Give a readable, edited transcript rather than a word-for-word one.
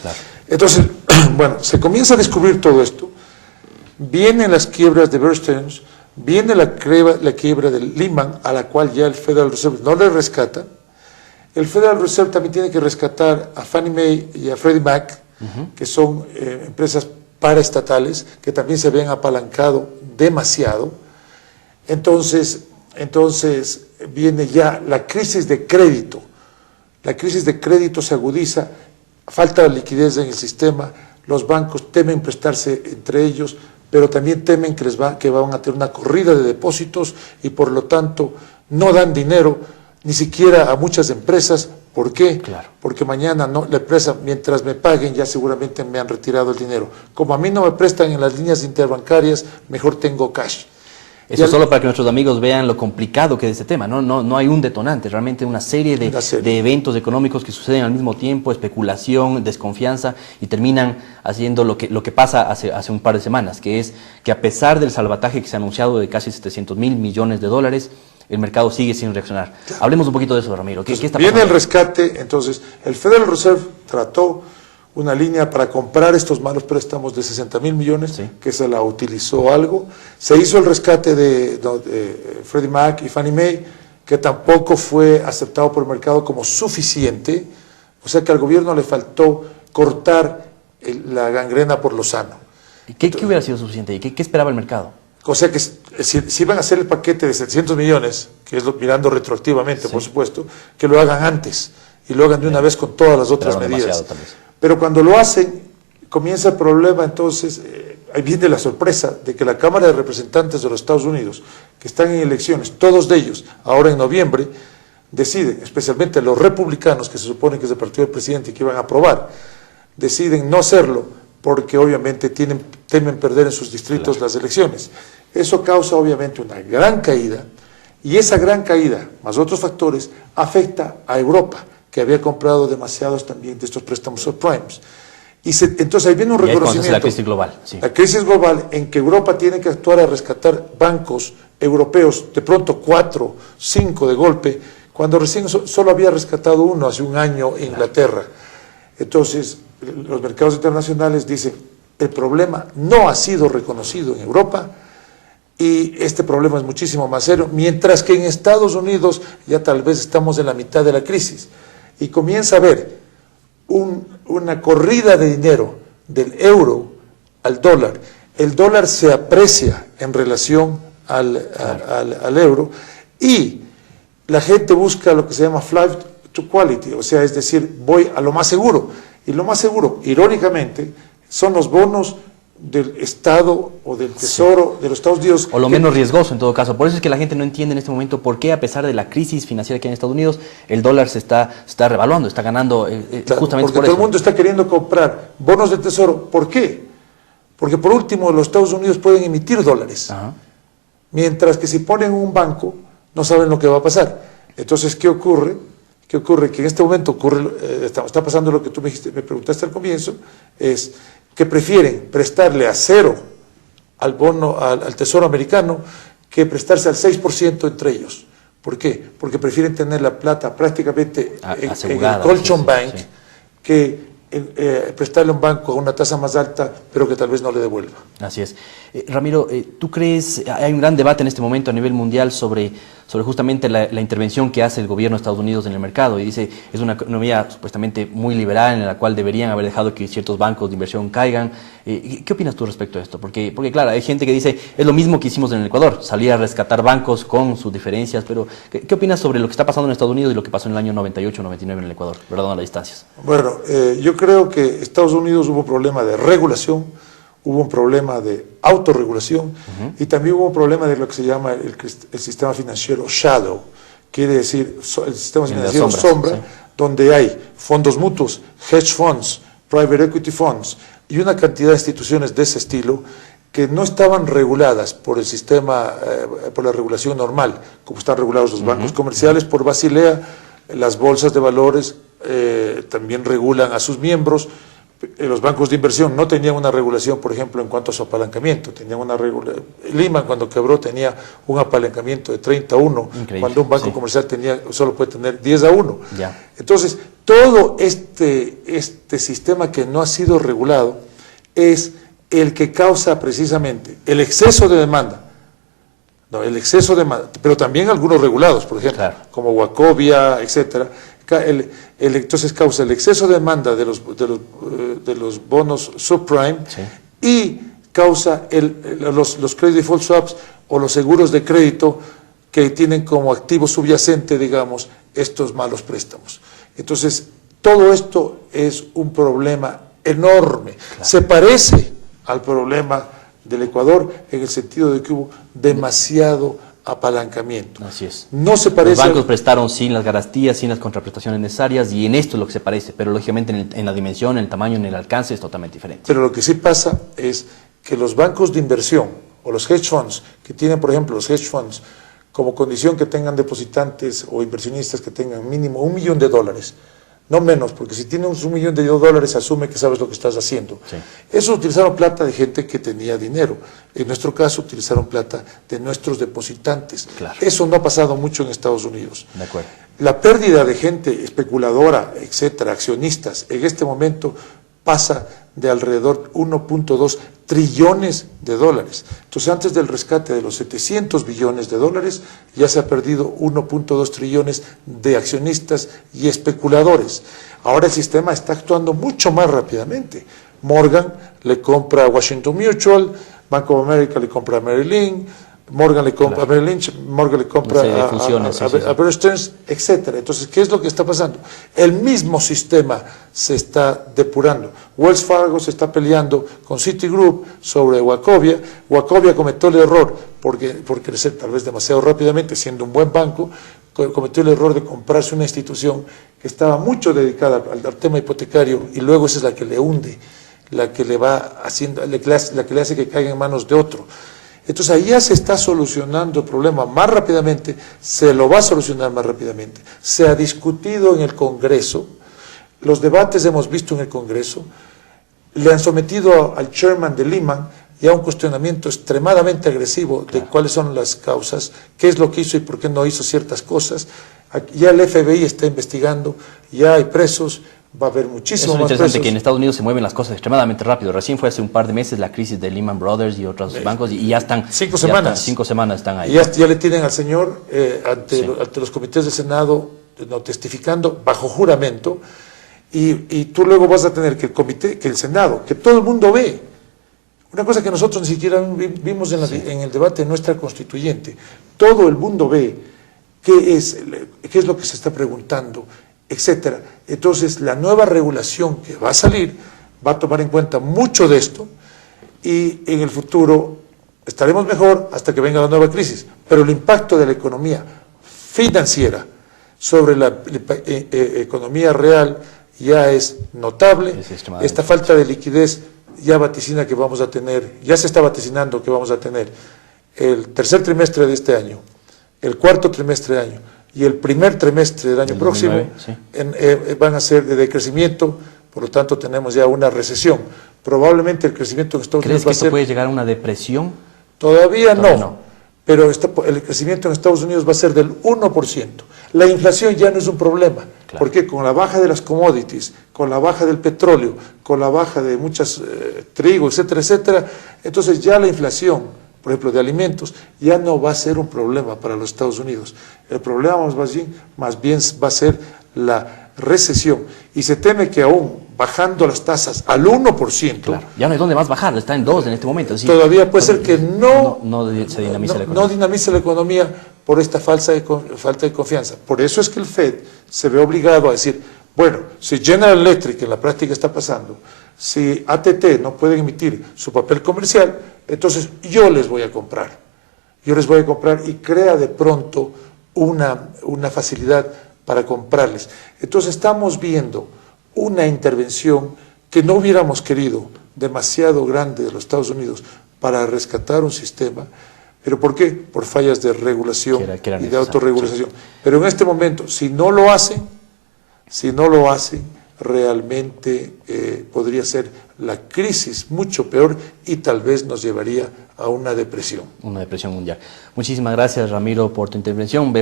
Claro. Entonces, bueno, se comienza a descubrir todo esto, vienen las quiebras de Bear Stearns, viene la quiebra de Lehman, a la cual ya el Federal Reserve no le rescata. El Federal Reserve también tiene que rescatar a Fannie Mae y a Freddie Mac, que son empresas paraestatales, que también se habían apalancado demasiado. Entonces viene ya la crisis de crédito. La crisis de crédito se agudiza, falta liquidez en el sistema, los bancos temen prestarse entre ellos, pero también temen que van a tener una corrida de depósitos y por lo tanto no dan dinero ni siquiera a muchas empresas. ¿Por qué? Claro. Porque mañana la empresa, mientras me paguen, ya seguramente me han retirado el dinero. Como a mí no me prestan en las líneas interbancarias, mejor tengo cash. Eso solo para que nuestros amigos vean lo complicado que es este tema. No hay un detonante, realmente una serie de eventos económicos que suceden al mismo tiempo, especulación, desconfianza, y terminan haciendo lo que pasa hace un par de semanas, que es que a pesar del salvataje que se ha anunciado de casi 700.000 millones de dólares, el mercado sigue sin reaccionar. Claro. Hablemos un poquito de eso, Ramiro. ¿Qué está pasando? Viene el rescate, entonces el Federal Reserve trató una línea para comprar estos malos préstamos de 60.000 millones, sí, que se la utilizó algo. Se hizo el rescate de Freddie Mac y Fannie Mae, que tampoco fue aceptado por el mercado como suficiente, o sea que al gobierno le faltó cortar la gangrena por lo sano. ¿Qué hubiera sido suficiente? ¿Y qué esperaba el mercado? O sea que si iban a hacer el paquete de 700 millones, que es mirando retroactivamente, sí, por supuesto, que lo hagan antes y lo hagan de una vez con todas las otras medidas. Pero cuando lo hacen, comienza el problema, entonces, ahí viene la sorpresa de que la Cámara de Representantes de los Estados Unidos, que están en elecciones, todos de ellos, ahora en noviembre, deciden, especialmente los republicanos, que se supone que es el partido del presidente y que iban a aprobar, deciden no hacerlo, porque obviamente temen perder en sus distritos, claro, las elecciones. Eso causa obviamente una gran caída, y esa gran caída, más otros factores, afecta a Europa, que había comprado demasiados también de estos préstamos subprimes. Entonces ahí viene un reconocimiento. La crisis global. Sí. La crisis global en que Europa tiene que actuar a rescatar bancos europeos, de pronto 4, 5 de golpe, cuando recién solo había rescatado uno hace un año Inglaterra. Entonces los mercados internacionales dicen, el problema no ha sido reconocido en Europa y este problema es muchísimo más serio, mientras que en Estados Unidos ya tal vez estamos en la mitad de la crisis. Y comienza a haber una corrida de dinero del euro al dólar. El dólar se aprecia en relación al euro y la gente busca lo que se llama flight to quality, o sea, es decir, voy a lo más seguro. Y lo más seguro, irónicamente, son los bonos del Estado o del Tesoro, sí, de los Estados Unidos. O lo menos riesgoso en todo caso. Por eso es que la gente no entiende en este momento por qué, a pesar de la crisis financiera que hay en Estados Unidos, el dólar se está revaluando, está ganando claro, justamente porque por todo eso. El mundo está queriendo comprar bonos del Tesoro. ¿Por qué? Porque por último los Estados Unidos pueden emitir dólares. Ajá. Mientras que si ponen un banco, no saben lo que va a pasar. Entonces, ¿qué ocurre? Que en este momento está pasando lo que tú me preguntaste al comienzo, es que prefieren prestarle a cero al bono, al Tesoro americano, que prestarse al 6% entre ellos. ¿Por qué? Porque prefieren tener la plata prácticamente en el colchón bank, sí, que prestarle a un banco a una tasa más alta, pero que tal vez no le devuelva. Así es. Ramiro, ¿tú crees, hay un gran debate en este momento a nivel mundial sobre justamente la intervención que hace el gobierno de Estados Unidos en el mercado? Y dice, es una economía supuestamente muy liberal en la cual deberían haber dejado que ciertos bancos de inversión caigan. ¿Qué opinas tú respecto a esto? Porque claro, hay gente que dice, es lo mismo que hicimos en el Ecuador, salir a rescatar bancos con sus diferencias, pero ¿qué opinas sobre lo que está pasando en Estados Unidos y lo que pasó en el año 98, 99 en el Ecuador, perdón, a las distancias? Bueno, yo creo que Estados Unidos hubo un problema de regulación, hubo un problema de autorregulación, y también hubo un problema de lo que se llama el sistema financiero shadow, quiere decir el sistema financiero sombra, sí, donde hay fondos mutuos, hedge funds, private equity funds y una cantidad de instituciones de ese estilo que no estaban reguladas por el sistema, por la regulación normal, como están regulados los bancos comerciales por Basilea. Las bolsas de valores también regulan a sus miembros, Los bancos de inversión no tenían una regulación, por ejemplo, en cuanto a su apalancamiento. Tenían una Lehman, cuando quebró, tenía un apalancamiento de 30-1, cuando un banco comercial solo puede tener 10-1. Ya. Entonces, todo este sistema que no ha sido regulado es el que causa precisamente el exceso de demanda. No, el exceso de demanda, pero también algunos regulados, por ejemplo, claro, como Wachovia, etcétera. Entonces causa el exceso de demanda de los bonos subprime, sí, y causa los credit default swaps o los seguros de crédito que tienen como activo subyacente, digamos, estos malos préstamos. Entonces, todo esto es un problema enorme. Claro. Se parece al problema del Ecuador en el sentido de que hubo demasiado apalancamiento. Así es. No se parece. Los bancos prestaron sin las garantías, sin las contraprestaciones necesarias, y en esto es lo que se parece, pero lógicamente en la dimensión, en el tamaño, en el alcance es totalmente diferente. Pero lo que sí pasa es que los bancos de inversión o los hedge funds, que tienen, por ejemplo, los hedge funds como condición que tengan depositantes o inversionistas que tengan mínimo $1 millón, no menos, porque si tienes $1 millón asume que sabes lo que estás haciendo. Sí. Esos utilizaron plata de gente que tenía dinero. En nuestro caso utilizaron plata de nuestros depositantes. Claro. Eso no ha pasado mucho en Estados Unidos. De acuerdo. La pérdida de gente especuladora, etcétera, accionistas, en este momento pasa de alrededor 1.2 trillones de dólares. Entonces, antes del rescate de los 700 billones de dólares, ya se ha perdido 1.2 trillones de accionistas y especuladores. Ahora el sistema está actuando mucho más rápidamente. Morgan le compra a Washington Mutual, Bank of America le compra a Merrill Lynch, Morgan le compra a Merrill Lynch, Morgan le compra a Bear Stearns, etcétera. Entonces, ¿qué es lo que está pasando? El mismo sistema se está depurando. Wells Fargo se está peleando con Citigroup sobre Wachovia. Wachovia cometió el error, por crecer tal vez demasiado rápidamente, siendo un buen banco, cometió el error de comprarse una institución que estaba mucho dedicada al tema hipotecario, y luego esa es la que le hunde, la que le va haciendo, la que le hace que caiga en manos de otro. Entonces ahí ya se está solucionando el problema más rápidamente, se lo va a solucionar más rápidamente. Se ha discutido en el Congreso, los debates hemos visto en el Congreso, le han sometido al chairman de Lehman ya un cuestionamiento extremadamente agresivo de cuáles son las causas, qué es lo que hizo y por qué no hizo ciertas cosas. Ya el FBI está investigando, ya hay presos, va a haber muchísimo más presos. Es interesante que en Estados Unidos se mueven las cosas extremadamente rápido. Recién fue hace un par de meses la crisis de Lehman Brothers y otros bancos, y ya están 5 semanas. 5 semanas están ahí. Y ya le tienen al señor ante los comités del Senado testificando bajo juramento, y tú luego vas a tener que el comité, que el Senado, que todo el mundo ve. Una cosa que nosotros ni siquiera vimos en el debate de nuestra constituyente. Todo el mundo ve qué es lo que se está preguntando, etcétera. Entonces, la nueva regulación que va a salir va a tomar en cuenta mucho de esto, y en el futuro estaremos mejor hasta que venga la nueva crisis. Pero el impacto de la economía financiera sobre la economía real ya es notable. Esta falta de liquidez ya vaticina que vamos a tener, ya se está vaticinando que vamos a tener el tercer trimestre de este año, el cuarto trimestre de año y el primer trimestre del año próximo 2009, sí, van a ser de decrecimiento. Por lo tanto tenemos ya una recesión. Probablemente el crecimiento en Estados Unidos va a ser... ¿Crees que esto puede llegar a una depresión? Todavía no, pero el crecimiento en Estados Unidos va a ser del 1%. La inflación ya no es un problema, claro, porque con la baja de las commodities, con la baja del petróleo, con la baja de muchas trigo, etcétera, etcétera, entonces ya la inflación, por ejemplo, de alimentos, ya no va a ser un problema para los Estados Unidos. El problema más bien va a ser la recesión, y se teme que aún bajando las tasas al 1%, claro, ya no hay dónde más bajar, está en 2 en este momento. Es decir, todavía puede ser que no se dinamice la economía. No dinamice la economía por esta falta de confianza. Por eso es que el FED se ve obligado a decir, bueno, si General Electric en la práctica está pasando, si AT&T no puede emitir su papel comercial, entonces yo les voy a comprar. Yo les voy a comprar, y crea de pronto una facilidad para comprarles. Entonces estamos viendo una intervención que no hubiéramos querido, demasiado grande, de los Estados Unidos para rescatar un sistema. ¿Pero por qué? Por fallas de regulación y de autorregulación. Sí. Pero en este momento, si no lo hacen, realmente podría ser la crisis mucho peor y tal vez nos llevaría a una depresión. Una depresión mundial. Muchísimas gracias, Ramiro, por tu intervención. Vemos